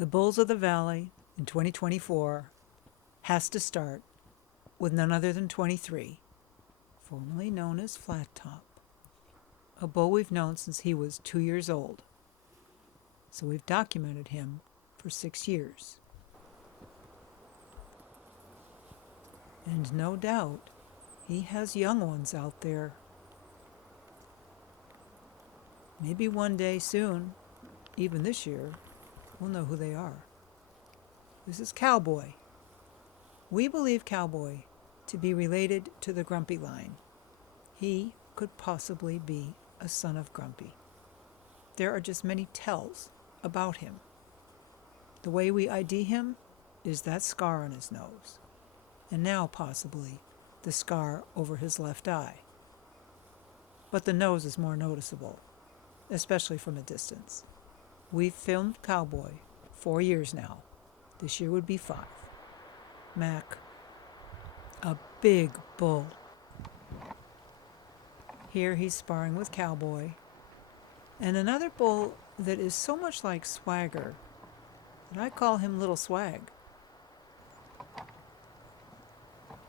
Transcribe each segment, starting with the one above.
The Bulls of the Valley in 2024 has to start with none other than 23, formerly known as Flat Top, a bull we've known since he was 2 years old. So we've documented him for 6 years. And no doubt, he has young ones out there. Maybe one day soon, even this year, we'll know who they are. This is Cowboy. We believe Cowboy to be related to the Grumpy line. He could possibly be a son of Grumpy. There are just many tells about him. The way we ID him is that scar on his nose, and now possibly the scar over his left eye. But the nose is more noticeable, especially from a distance. We've filmed Cowboy 4 years now. This year would be 5. Mac, a big bull. Here he's sparring with Cowboy, and another bull that is so much like Swagger that I call him Little Swag.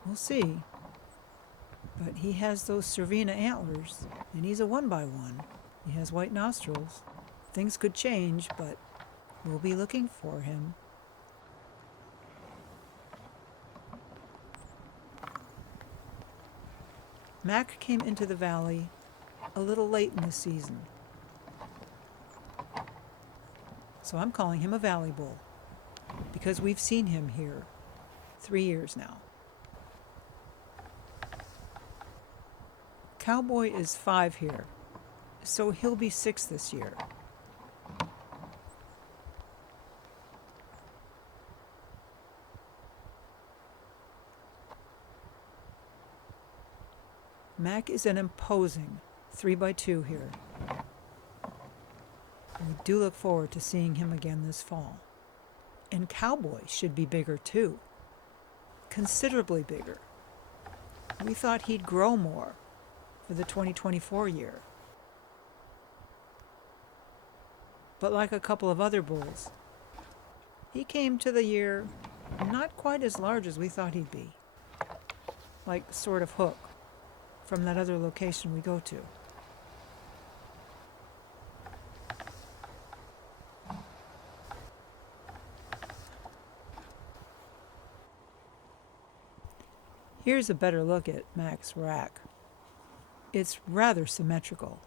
We'll see. But he has those Cervina antlers, and he's a 1x1. He has white nostrils. Things could change, but we'll be looking for him. Mac came into the valley a little late in the season, so I'm calling him a valley bull because we've seen him here 3 years now. Cowboy is 5 here, so he'll be 6 this year. Mac is an imposing 3x2 here. We do look forward to seeing him again this fall. And Cowboy should be bigger too. Considerably bigger. We thought he'd grow more for the 2024 year. But like a couple of other bulls, he came to the year not quite as large as we thought he'd be. Like sort of Hook from that other location we go to. Here's a better look at Mac's rack. It's rather symmetrical,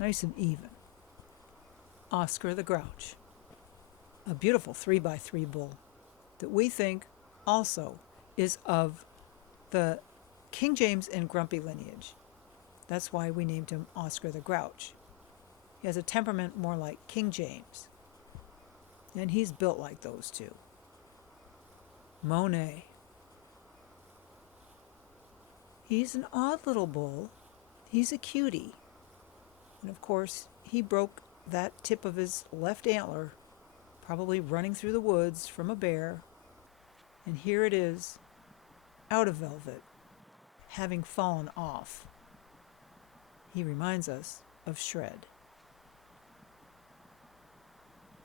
nice and even. Oscar the Grouch, a beautiful 3x3 bull that we think also is of the King James and Grumpy lineage. That's why we named him Oscar the Grouch. He has a temperament more like King James, and he's built like those two. Monet. He's an odd little bull. He's a cutie. And of course, he broke that tip of his left antler, probably running through the woods from a bear. And here it is, out of velvet, having fallen off. He reminds us of Shred.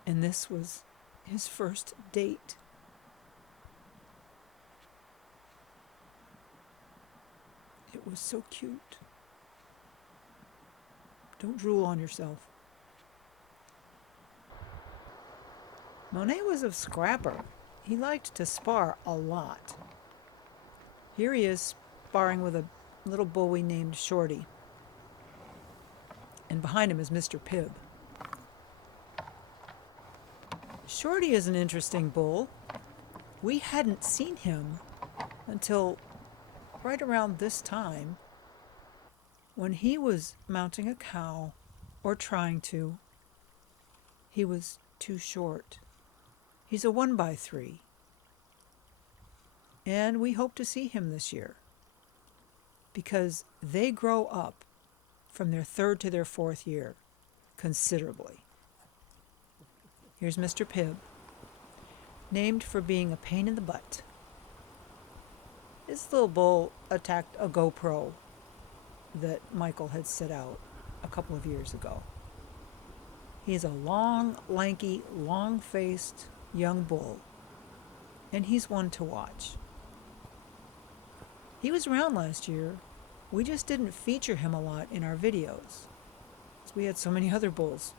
And this was his first date. It was so cute. Don't drool on yourself. Monet was a scrapper. He liked to spar a lot. Here he is sparring with a little bull we named Shorty. And behind him is Mr. Pibb. Shorty is an interesting bull. We hadn't seen him until right around this time when he was mounting a cow or trying to. He was too short. He's a 1x3. And we hope to see him this year because they grow up from their 3rd to their 4th year considerably. Here's Mr. Pibb, named for being a pain in the butt. This little bull attacked a GoPro that Michael had set out a couple of years ago. He's a long, lanky, long-faced young bull, and he's one to watch. He was around last year. We just didn't feature him a lot in our videos, because we had so many other bulls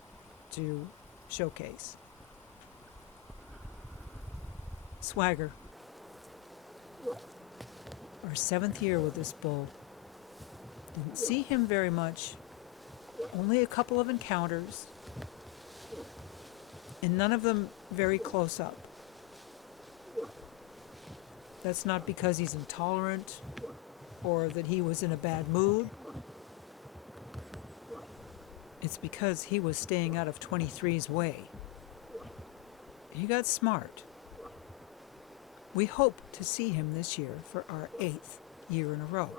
to showcase. Swagger. Our 7th year with this bull. Didn't see him very much, only a couple of encounters, and none of them very close up. That's not because he's intolerant or that he was in a bad mood. It's because he was staying out of 23's way. He got smart. We hope to see him this year for our 8th year in a row.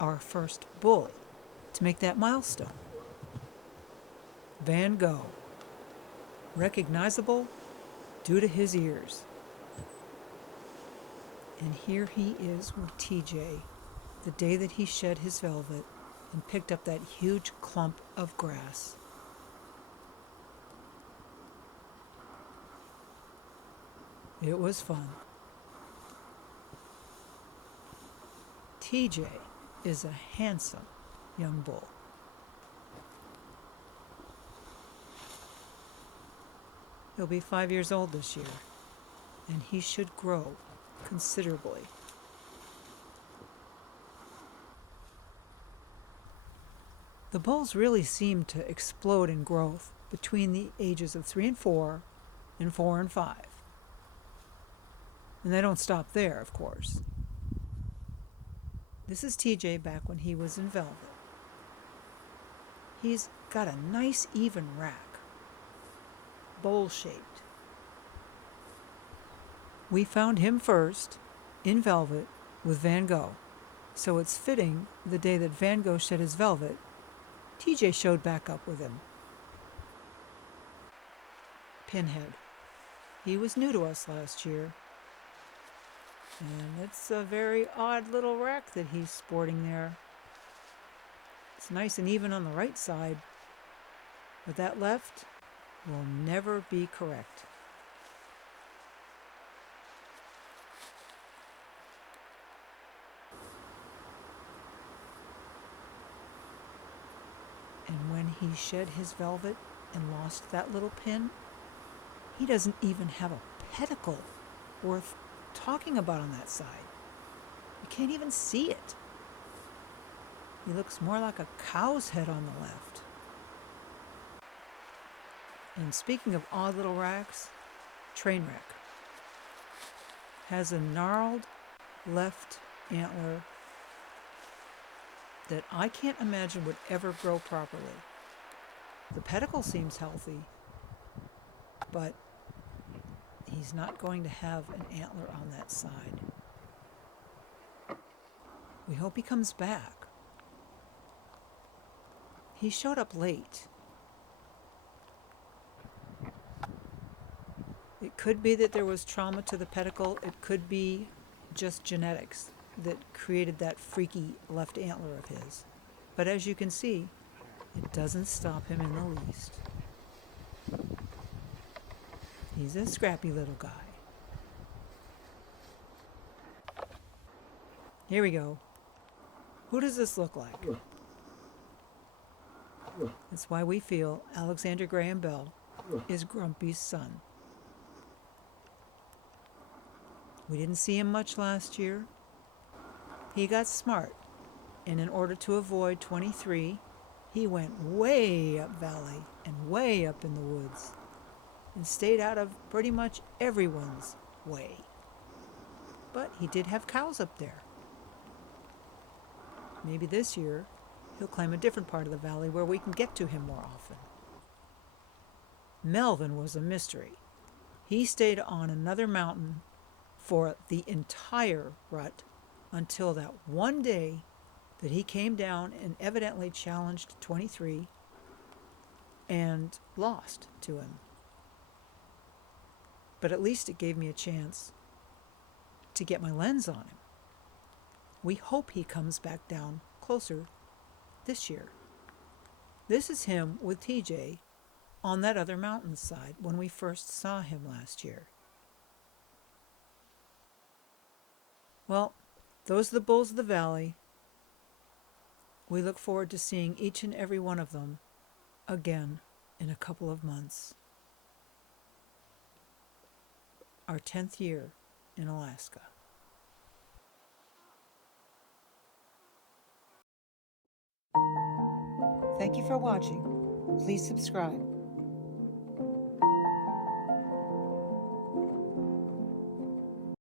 Our first bull to make that milestone. Van Gogh. Recognizable due to his ears. And here he is with TJ, the day that he shed his velvet and picked up that huge clump of grass. It was fun. TJ is a handsome young bull. He'll be 5 years old this year, and he should grow considerably. The bulls really seem to explode in growth between the ages of 3 and 4 and 4 and 5. And they don't stop there, of course. This is TJ back when he was in velvet. He's got a nice even rack, bowl-shaped. We found him first in velvet with Van Gogh, so it's fitting the day that Van Gogh shed his velvet, TJ showed back up with him. Pinhead. He was new to us last year, and it's a very odd little rack that he's sporting there. It's nice and even on the right side, but that left will never be correct. And when he shed his velvet and lost that little pin, he doesn't even have a pedicle worth talking about on that side. You can't even see it. He looks more like a cow's head on the left. And speaking of odd little racks, Trainwreck has a gnarled left antler that I can't imagine would ever grow properly. The pedicle seems healthy, but he's not going to have an antler on that side. We hope he comes back. He showed up late. It could be that there was trauma to the pedicle. It could be just genetics that created that freaky left antler of his. But as you can see, it doesn't stop him in the least. He's a scrappy little guy. Here we go. Who does this look like? That's why we feel Alexander Graham Bell is Grumpy's son. We didn't see him much last year. He got smart, and in order to avoid 23, he went way up valley and way up in the woods and stayed out of pretty much everyone's way. But he did have cows up there. Maybe this year he'll claim a different part of the valley where we can get to him more often. Melvin was a mystery. He stayed on another mountain for the entire rut until that one day that he came down and evidently challenged 23 and lost to him. But at least it gave me a chance to get my lens on him. We hope he comes back down closer this year. This is him with TJ on that other mountainside when we first saw him last year. Well, those are the bulls of the valley. We look forward to seeing each and every one of them again in a couple of months. Our 10th year in Alaska. Thank you for watching. Please subscribe.